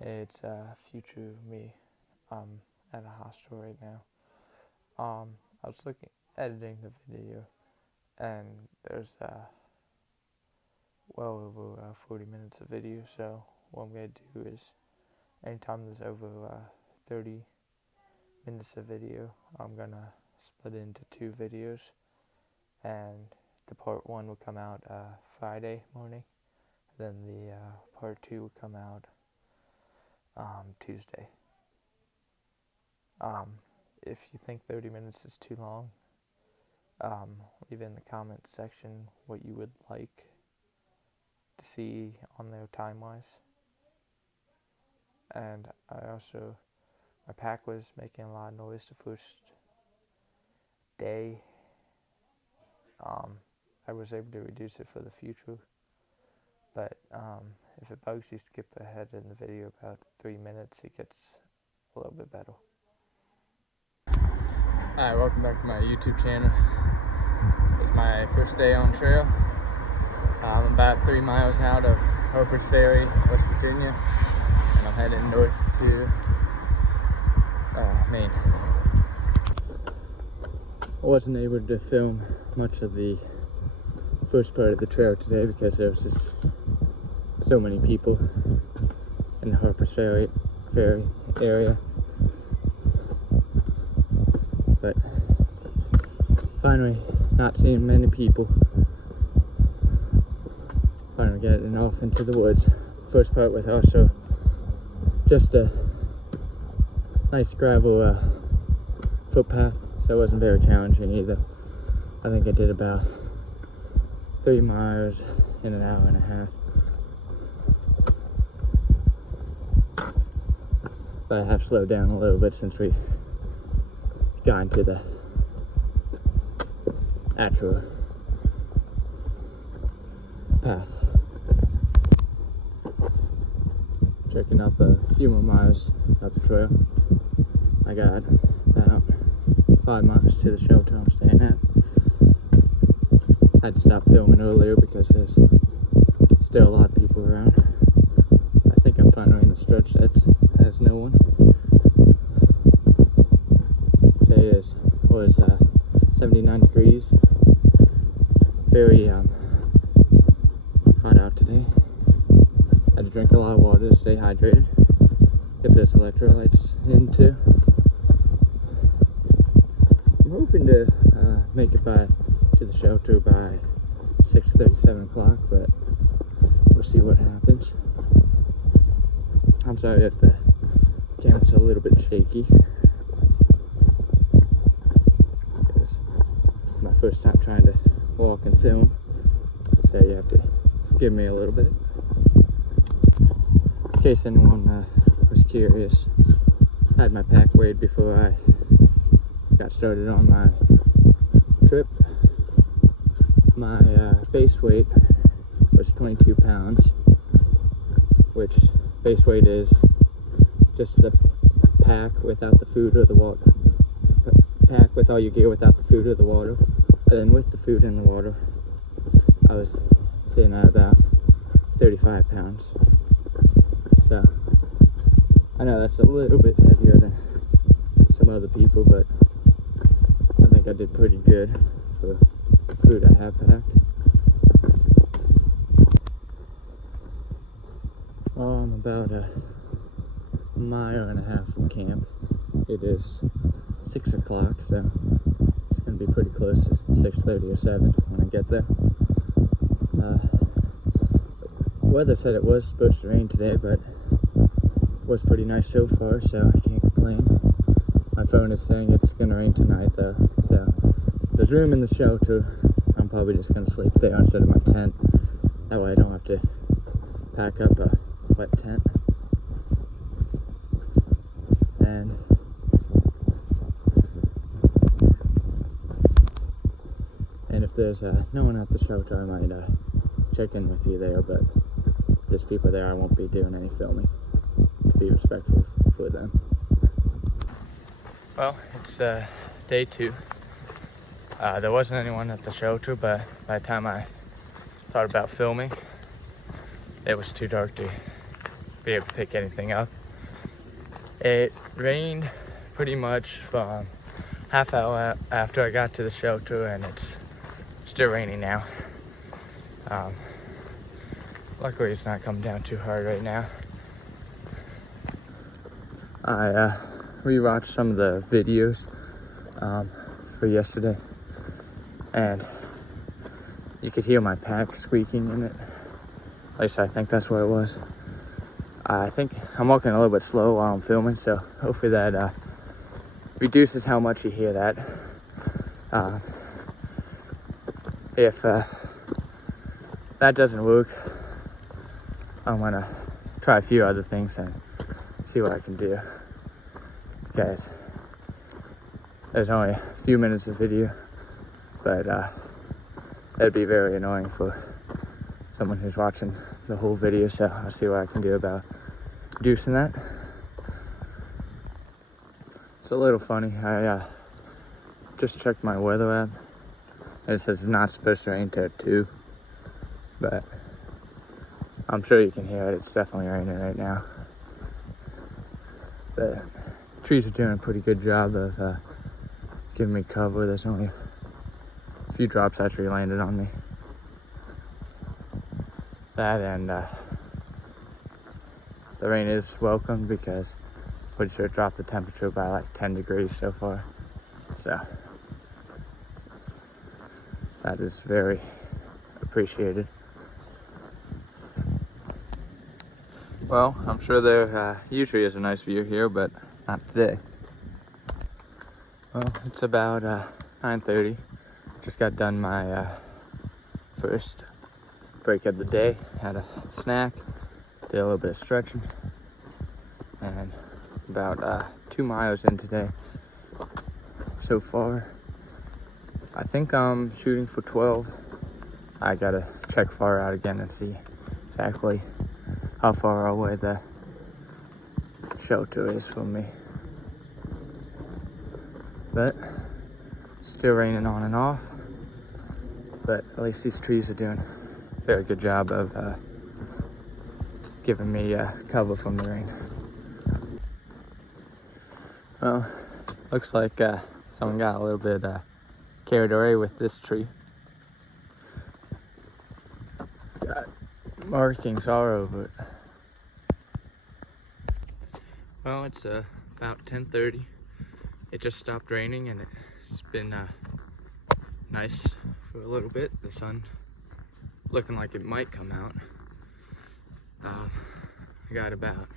It's future me. I'm at a hospital right now. I was editing the video, and there's well over 40 minutes of video. So what I'm gonna do is, anytime there's over 30 minutes of video, I'm gonna split it into two videos, and the part one will come out Friday morning. Then the part two will come out Tuesday. If you think 30 minutes is too long, leave in the comment section what you would like to see on there time-wise. And my pack was making a lot of noise the first day. I was able to reduce it for the future, but if it bugs you, skip ahead in the video about 3 minutes, it gets a little bit better. Hi, welcome back to my YouTube channel. It's my first day on trail. I'm about 3 miles out of Harpers Ferry, West Virginia, and I'm heading north to Maine. I wasn't able to film much of the first part of the trail today because there was just so many people in the Harpers Ferry area. But finally, not seeing many people. Finally getting off into the woods. First part was also just a nice gravel footpath, so it wasn't very challenging either. I think I did about 3 miles in an hour and a half. But I have slowed down a little bit since we got into the actual path. Checking up a few more miles up the trail. I got about 5 miles to the shelter I'm staying at. Had to stop filming earlier because there's still a lot of people around. I think I'm finally in the stretch that has no one. Today was 79 degrees. Very hot out today. Had to drink a lot of water to stay hydrated. Get those electrolytes in too. I'm hoping to make it to the shelter by 6:30, 7 o'clock, but we'll see what happens. I'm sorry if the camera's a little bit shaky. It's my first time trying to walk and film, so you have to forgive me a little bit. In case anyone was curious, I had my pack weighed before I got started on my trip. My base weight was 22 pounds, which base weight is just the pack without the food or the water. Pack with all your gear without the food or the water. And then with the food and the water, I was sitting at about 35 pounds. So, I know that's a little bit heavier than some other people, but I think I did pretty good for the food I have packed. Well, I'm about a mile and a half from camp. It is 6 o'clock, so it's going to be pretty close to 6:30 or 7 when I get there. Weather said it was supposed to rain today, but it was pretty nice so far, so I can't complain. My phone is saying it's going to rain tonight though, so if there's room in the shelter, I'm probably just going to sleep there instead of my tent. That way I don't have to pack up a wet tent. And if there's no one at the shelter, I might check in with you there, but if there's people there, I won't be doing any filming to be respectful for them. Well, it's day 2. There wasn't anyone at the shelter, but by the time I thought about filming, it was too dark to be able to pick anything up. It rained pretty much from half hour after I got to the shelter, and it's still raining now. Luckily it's not coming down too hard right now. I rewatched some of the videos for yesterday, and you could hear my pack squeaking in it. At least I think that's what it was. I think I'm walking a little bit slow while I'm filming, so hopefully that reduces how much you hear that. If that doesn't work, I'm gonna try a few other things and see what I can do. Guys, there's only a few minutes of video, but that'd be very annoying for someone who's watching the whole video, so I'll see what I can do about reducing that. It's a little funny. I just checked my weather app. It says it's not supposed to rain till 2, but I'm sure you can hear it. It's definitely raining right now. The trees are doing a pretty good job of giving me cover. There's only a few drops actually landed on me. That and the rain is welcome because I'm pretty sure it dropped the temperature by like 10 degrees so far. So that is very appreciated. Well, I'm sure there usually is a nice view here, but not today. Well, it's about 9:30. Just got done my first break of the day. Had a snack, did a little bit of stretching, and about 2 miles in today so far. I think I'm shooting for 12. I gotta check far out again and see exactly how far away the shelter is from me. But still raining on and off. But at least these trees are doing a very good job of giving me cover from the rain. Well, looks like someone got a little bit carried away with this tree. Got markings all over it. Well, it's about 10:30. It just stopped raining, and it's been nice for a little bit. The sun looking like it might come out. I got about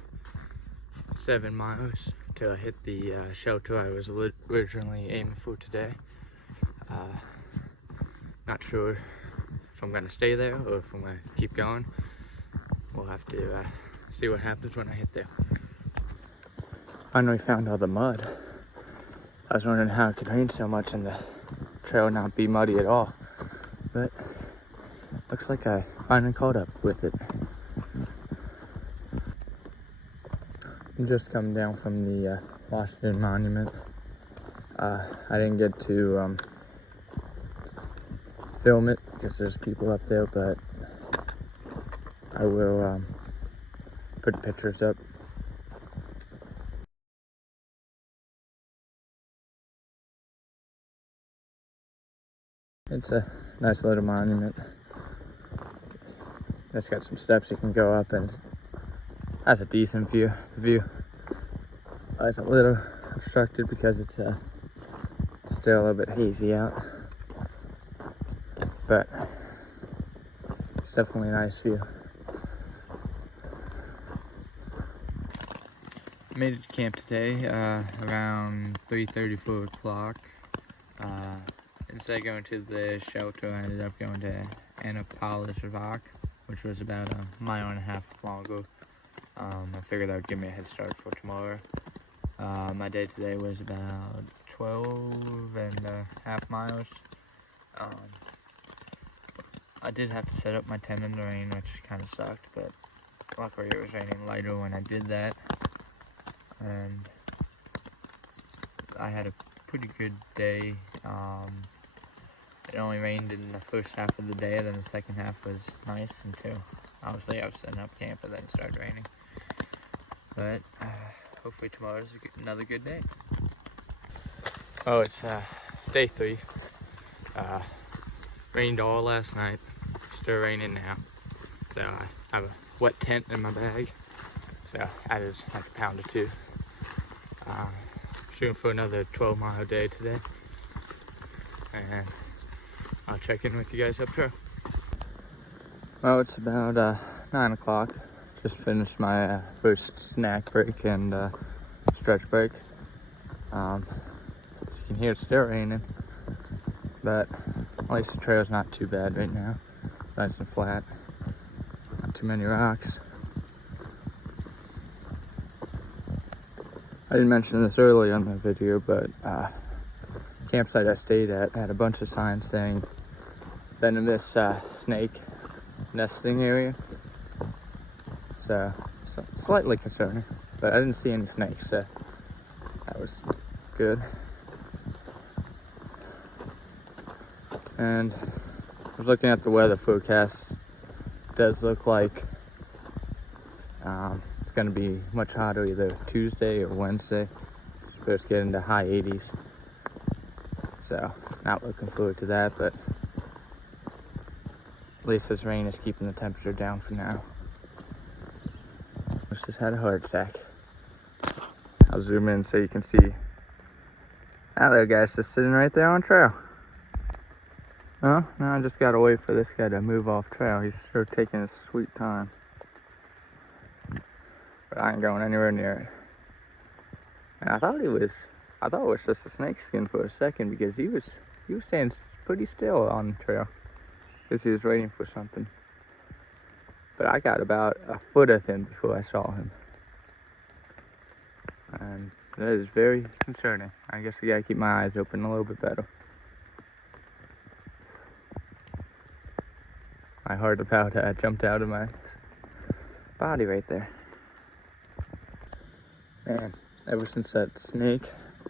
7 miles till I hit the shelter I was originally aiming for today. Not sure if I'm gonna stay there or if I'm gonna keep going. We'll have to see what happens when I hit there. Finally found all the mud. I was wondering how it could rain so much and the trail not be muddy at all, but looks like I finally caught up with it. I'm just coming down from the Washington Monument. I didn't get to film it because there's people up there, but I will put pictures up. It's a nice little monument. It's got some steps you can go up, and that's a decent view. The view is a little obstructed because it's still a little bit hazy out, but it's definitely a nice view. Made it to camp today around 3:30, 4 o'clock. Instead of going to the shelter, I ended up going to Annapolis Rock, which was about 1.5 miles longer. I figured that would give me a head start for tomorrow. My day today was about 12.5 miles. I did have to set up my tent in the rain, which kind of sucked, but luckily it was raining lighter when I did that. And I had a pretty good day. It only rained in the first half of the day, then the second half was nice until obviously I was setting up camp and then it started raining. But hopefully tomorrow's another good day. Oh, it's day 3. Rained all last night. Still raining now. So I have a wet tent in my bag. So I just like a pound or 2. Shooting for another 12-mile day today. And I'll check in with you guys up trail. Well, it's about 9 o'clock. Just finished my first snack break and stretch break. As you can hear, it's still raining, but at least the trail's not too bad right now. Nice and flat, not too many rocks. I didn't mention this earlier in the video, but campsite I stayed at had a bunch of signs saying venomous snake nesting area. So slightly concerning, but I didn't see any snakes, so that was good. And I was looking at the weather forecast. It does look like it's going to be much hotter either Tuesday or Wednesday. It's supposed to get into high 80s. So not looking forward to that, but at least this rain is keeping the temperature down for now. Just had a heart attack. I'll zoom in so you can see. That little guy's just sitting right there on trail. Oh, now I just gotta wait for this guy to move off trail. He's sure taking his sweet time. But I ain't going anywhere near it. And I thought it was just a snake skin for a second, because he was staying pretty still on the trail because he was waiting for something. But I got about a foot of him before I saw him. And that is very concerning. I guess I gotta keep my eyes open a little bit better. My heart about jumped out of my body right there. Man, ever since that snake,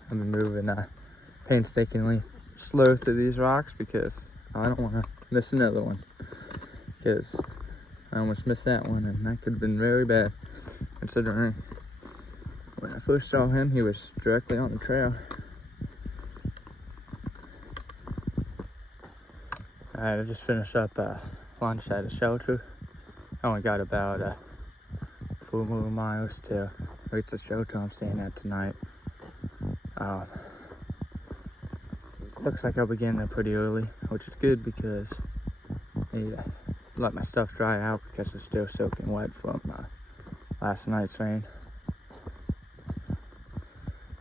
I've been moving painstakingly slow through these rocks because I don't want to miss another one. Because I almost missed that one, and that could have been very bad, considering when I first saw him, he was directly on the trail. Alright, I just finished up lunch at a shelter. I only got about 4 more miles to reach the shelter I'm staying at tonight. Looks like I'll be getting there pretty early, which is good because I need to let my stuff dry out because it's still soaking wet from last night's rain.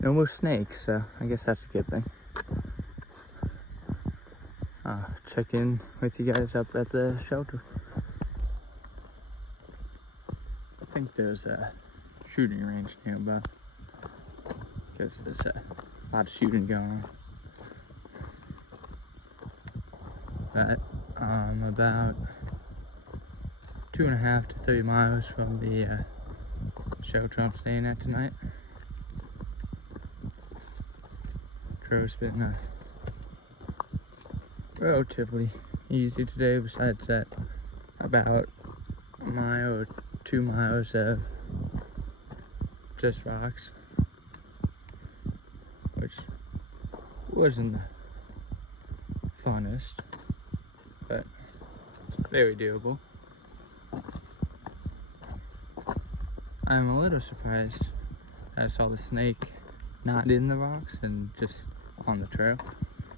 No more snakes, so I guess that's a good thing. Check in with you guys up at the shelter. I think there's a shooting range nearby because there's a lot of shooting going on. But I'm about 2.5 to 3 miles from the shelter I'm staying at tonight. Trail's been relatively easy today, besides that about a mile or 2 miles of just rocks, which wasn't the funnest, but it's very doable. I'm a little surprised I saw the snake not in the rocks and just on the trail,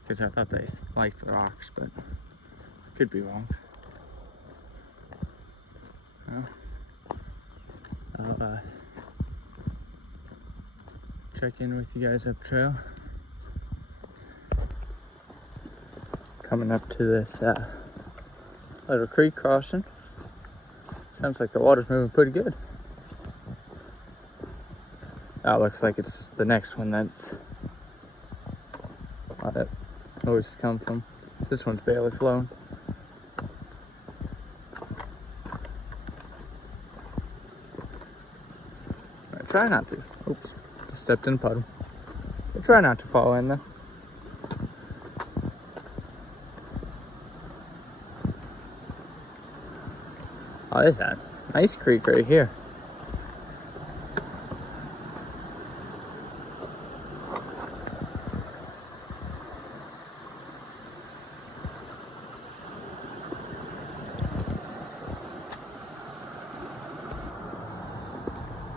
because I thought they liked the rocks, but could be wrong. Well, I'll check in with you guys up trail. Coming up to this little creek crossing. Sounds like the water's moving pretty good. That looks like it's the next one that's that always come from. This one's barely flowing. I try not to. Oops, just stepped in a puddle. I try not to fall in though. Oh, there's that nice creek right here.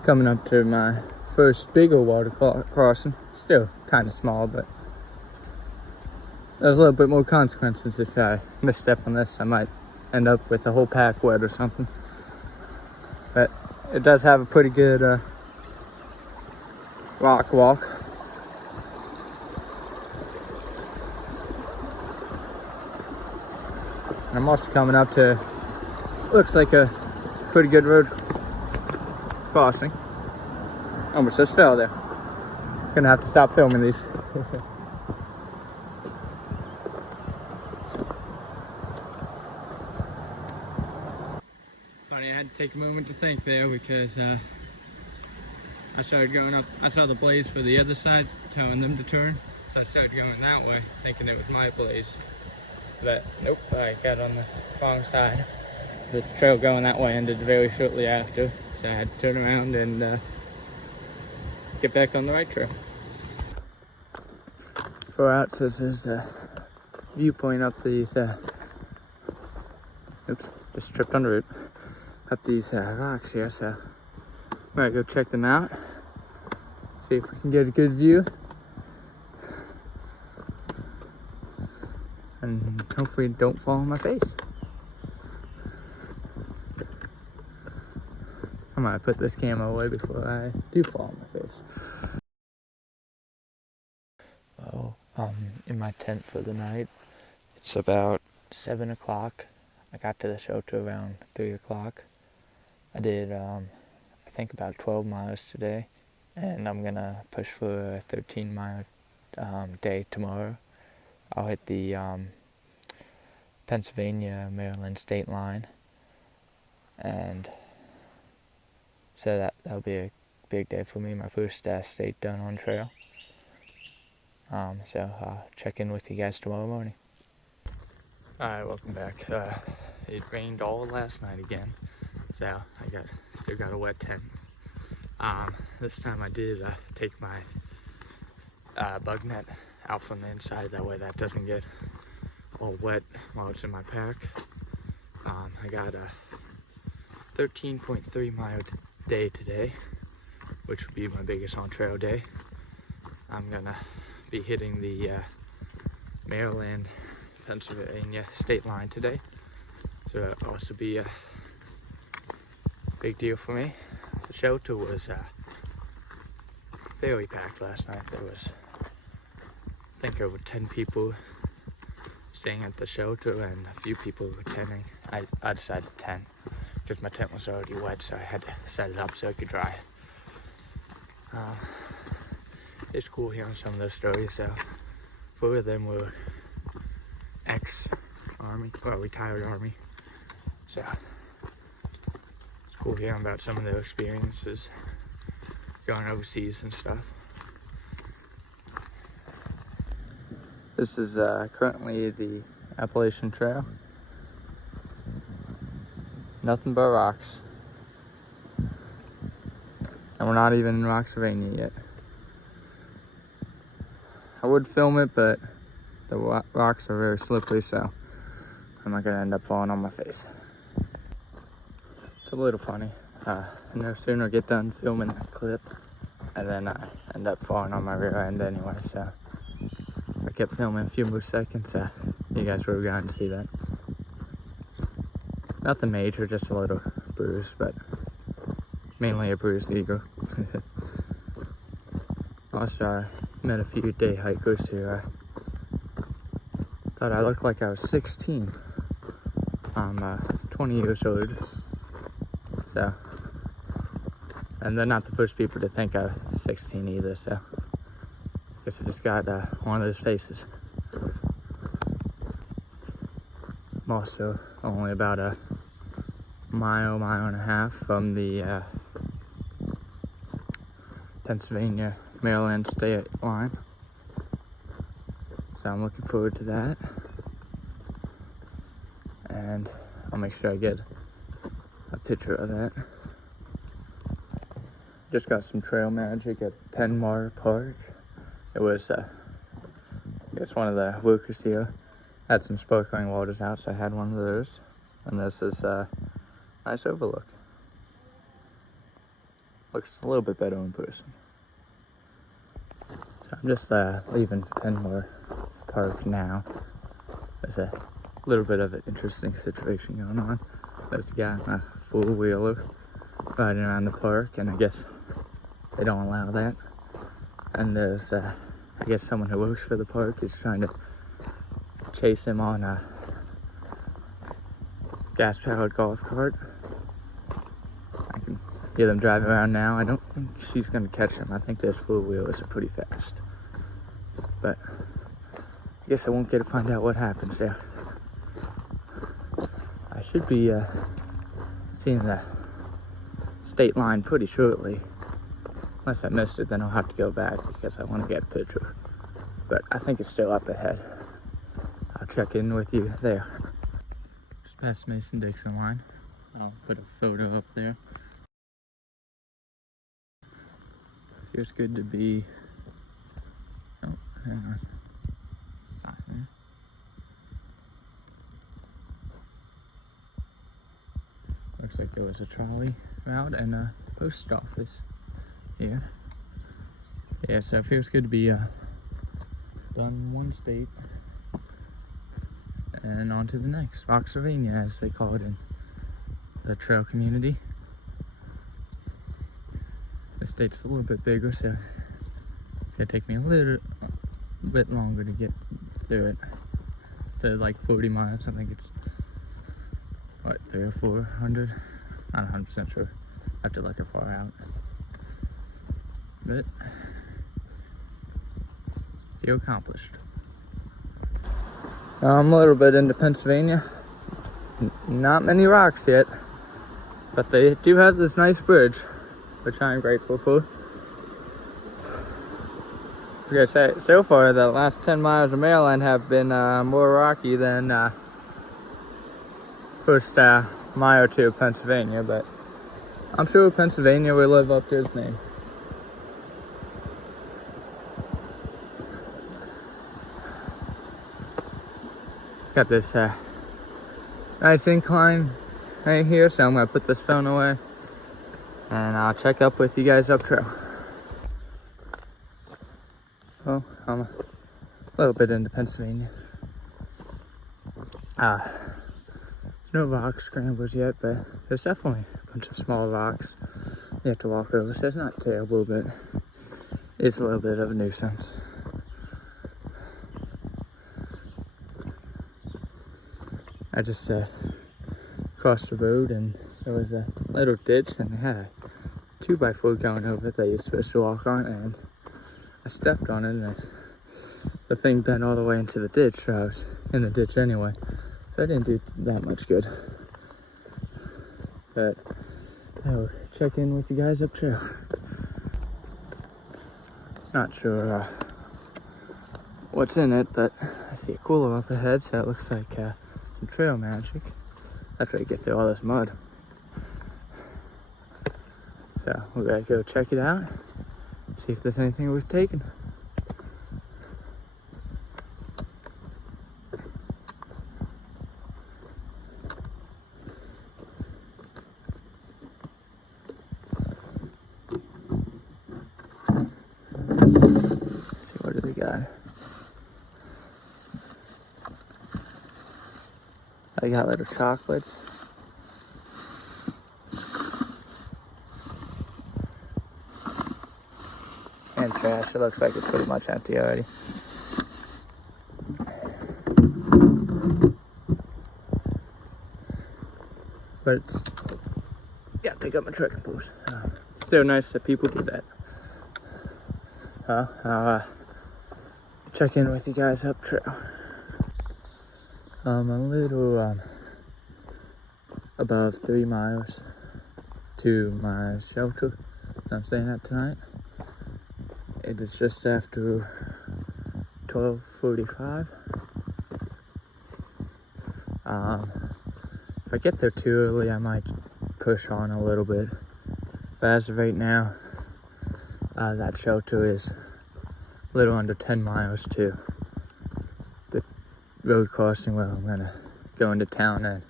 coming up to my first bigger water crossing. Still kind of small, but there's a little bit more consequences. If I misstep on this, I might end up with the whole pack wet or something. But it does have a pretty good rock walk. And I'm also coming up to, looks like a pretty good road crossing. Almost just fell there. Gonna have to stop filming these. Funny, I had to take a moment to think there because I started going up. I saw the blaze for the other side telling them to turn, so I started going that way thinking it was my blaze. But nope, I got on the wrong side. The trail going that way ended very shortly after, so I had to turn around and get back on the right trail. Far out says there's a viewpoint up these, oops, just tripped on the root, up these rocks here, so I'm gonna go check them out, see if we can get a good view, and hopefully don't fall on my face. I might put this camera away before I do fall on my face. Well, in my tent for the night. It's about 7 o'clock. I got to the shelter around 3 o'clock. I did, I think about 12 miles today, and I'm gonna push for a 13-mile day tomorrow. I'll hit the Pennsylvania-Maryland state line, and so that'll be a big day for me, my first state done on trail. So I'll check in with you guys tomorrow morning. Alright, welcome back. It rained all last night again, so I still got a wet tent. This time I did take my bug net out from the inside, that way that doesn't get all wet while it's in my pack. I got a 13.3 mile day today, which would be my biggest on trail day. I'm gonna be hitting the Maryland Pennsylvania state line today, so that'll also be a big deal for me. The shelter was fairly packed last night. There was, I think, over 10 people staying at the shelter and a few people were tenting. I decided to tent because my tent was already wet, so I had to set it up so it could dry. It's cool hearing some of those stories. So 4 of them were ex-army, well, retired army. So it's cool hearing about some of their experiences going overseas and stuff. This is currently the Appalachian Trail. Nothing but rocks. And we're not even in Roxavania yet. I would film it, but the rocks are very slippery, so I'm not gonna end up falling on my face. It's a little funny. No sooner get done filming that clip, and then I end up falling on my rear end anyway, so I kept filming a few more seconds, so you guys would have gotten to see that. Nothing major, just a little bruise, but mainly a bruised ego. Also, I met a few day hikers who thought I looked like I was 16. I'm 20 years old, so, and they're not the first people to think I'm 16 either, so I guess I just got one of those faces. I'm also only about a mile and a half from the Pennsylvania-Maryland state line, so I'm looking forward to that, and I'll make sure I get a picture of that. Just got some trail magic at Penmar Park. It was it's one of the workers here had some sparkling waters out, so I had one of those, and this is a nice overlook. Looks a little bit better in person. So I'm just leaving Penmore Park now. There's a little bit of an interesting situation going on. There's a guy on a four-wheeler riding around the park, and I guess they don't allow that. And there's, I guess, someone who works for the park is trying to chase him on a gas-powered golf cart. I can hear them driving around now. I don't think she's gonna catch him. I think those four-wheelers are pretty fast. But I guess I won't get to find out what happens there. I should be seeing the state line pretty shortly. Unless I missed it, then I'll have to go back because I want to get a picture. But I think it's still up ahead. I'll check in with you there. Just past Mason-Dixon line. I'll put a photo up there. Feels good to be... Oh, hang on. Sign there. Looks like there was a trolley route and a post office here. Yeah, so it feels good to be done one state and on to the next. Roxylvania, as they call it in the trail community. The state's a little bit bigger, so it's gonna take me a little bit longer to get through it. Instead of like 40 miles, I think it's what, 300 or 400? Not 100% sure. I have to look it far out. But feel accomplished. I'm a little bit into Pennsylvania. Not many rocks yet, but they do have this nice bridge, which I'm grateful for. Like I say, so far the last 10 miles of Maryland have been more rocky than first mile or two of Pennsylvania, but I'm sure Pennsylvania will live up to its name. Got this nice incline right here, so I'm gonna put this phone away and I'll check up with you guys up trail. Well, I'm a little bit into Pennsylvania. There's no rock scramblers yet, but there's definitely a bunch of small rocks you have to walk over, so it's not terrible, but it's a little bit of a nuisance. I just crossed the road and there was a little ditch and they had a 2x4 going over it that you're supposed to walk on, and I stepped on it and the thing bent all the way into the ditch, so I was in the ditch anyway. So I didn't do that much good. But I'll check in with you guys up trail. Not sure what's in it, but I see a cooler up ahead, so it looks like some trail magic after I get through all this mud. So we're gonna go check it out, see if there's anything worth taking. See, what do they got? I got little chocolates. And trash. It looks like it's pretty much empty already. But it's, yeah, pick up my trekking poles. Still nice that people do that. I'll check in with you guys up trail. I'm a little above 3 miles to my shelter I'm staying at tonight. It is just after 12:45. If I get there too early, I might push on a little bit. But as of right now, that shelter is a little under 10 miles to the road crossing where I'm gonna go into town and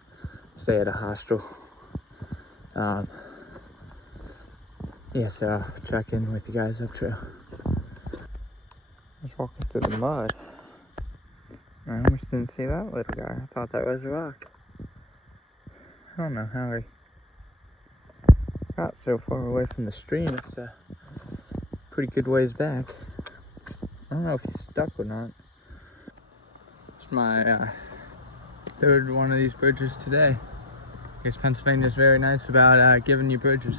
stay at a hostel. Yes, check in with you guys up trail. I was walking through the mud. I almost didn't see that little guy. I thought that was a rock. I don't know how I got so far away from the stream. It's a pretty good ways back. I don't know if he's stuck or not. It's my third one of these bridges today. I guess Pennsylvania's very nice about giving you bridges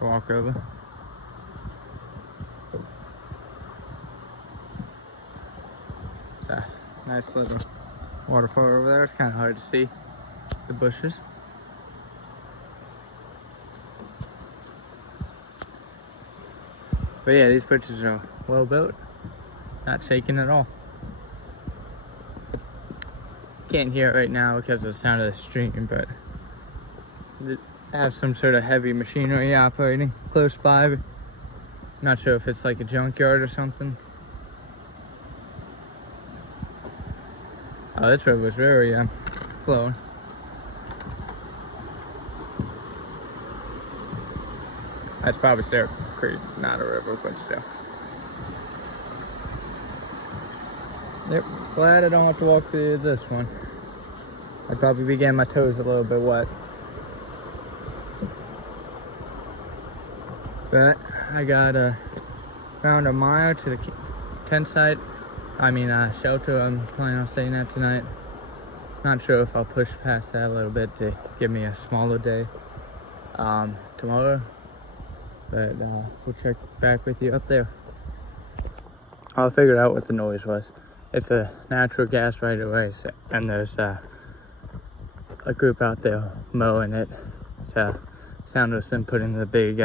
to walk over. It's a nice little waterfall over there. It's kind of hard to see the bushes. But yeah, these bridges are well built, not shaking at all. Can't hear it right now because of the sound of the stream, but they have some sort of heavy machinery operating close by. Not sure if it's like a junkyard or something. Oh, this river was very flowing. That's probably Syrup Creek, not a river, but still. Yep, glad I don't have to walk through this one. I'd probably be getting my toes a little bit wet. But I got around a mile to the tent site. Shelter I'm planning on staying at tonight. Not sure if I'll push past that a little bit to give me a smaller day tomorrow. But we'll check back with you up there. I'll figure out what the noise was. It's a natural gas right away, and there's a group out there mowing it. So sound of them putting the big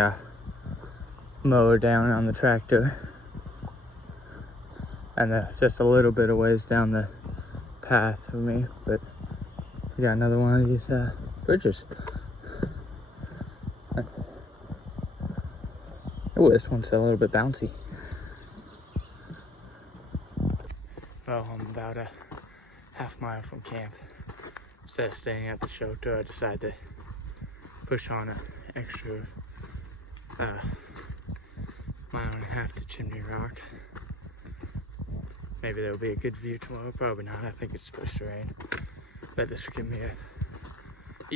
mower down on the tractor. And just a little bit of ways down the path for me, but we got another one of these bridges. Oh, this one's a little bit bouncy. Well, I'm about a half-mile from camp. Instead of staying at the shelter, I decided to push on an extra mile and a half to Chimney Rock. Maybe there'll be a good view tomorrow. Probably not. I think it's supposed to rain. But this will give me a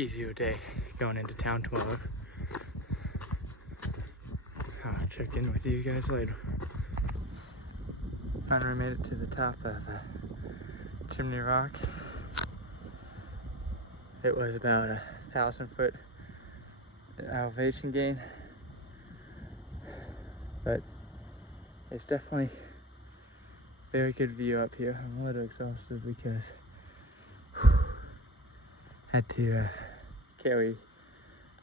easier day going into town tomorrow. I'll check in with you guys later. Finally made it to the top of Chimney Rock. It was about 1,000-foot elevation gain, but it's definitely very good view up here. I'm a little exhausted because had to carry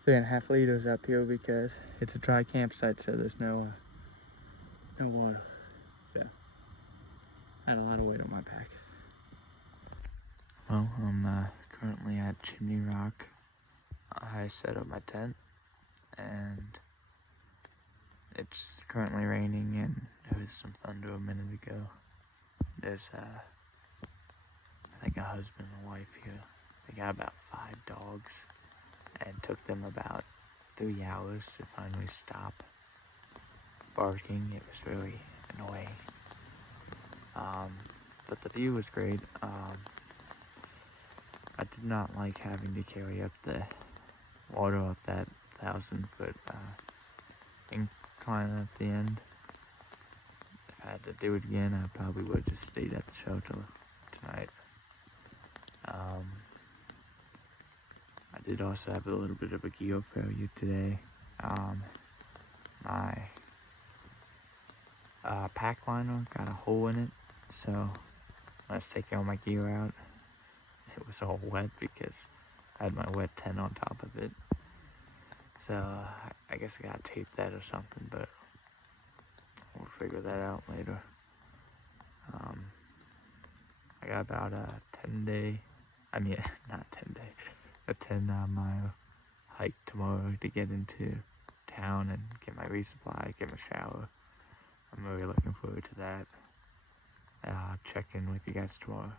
3.5 liters up here because it's a dry campsite, so there's no water. So I had a lot of weight on my pack. Well, I'm currently at Chimney Rock. I set up my tent, and it's currently raining, and there was some thunder a minute ago. There's I think a husband and wife here. They got about 5 dogs, and it took them about 3 hours to finally stop barking. It was really annoying. But the view was great. I did not like having to carry up the water up that 1,000-foot incline at the end. If I had to do it again, I probably would have just stayed at the shelter tonight. I did also have a little bit of a gear failure today. My pack liner got a hole in it, so when I was taking all my gear out, it was all wet because I had my wet tent on top of it. So I guess I gotta tape that or something, but we'll figure that out later. I got about a 10-mile hike tomorrow to get into town and get my resupply, get my shower. I'm really looking forward to that. I'll check in with you guys tomorrow.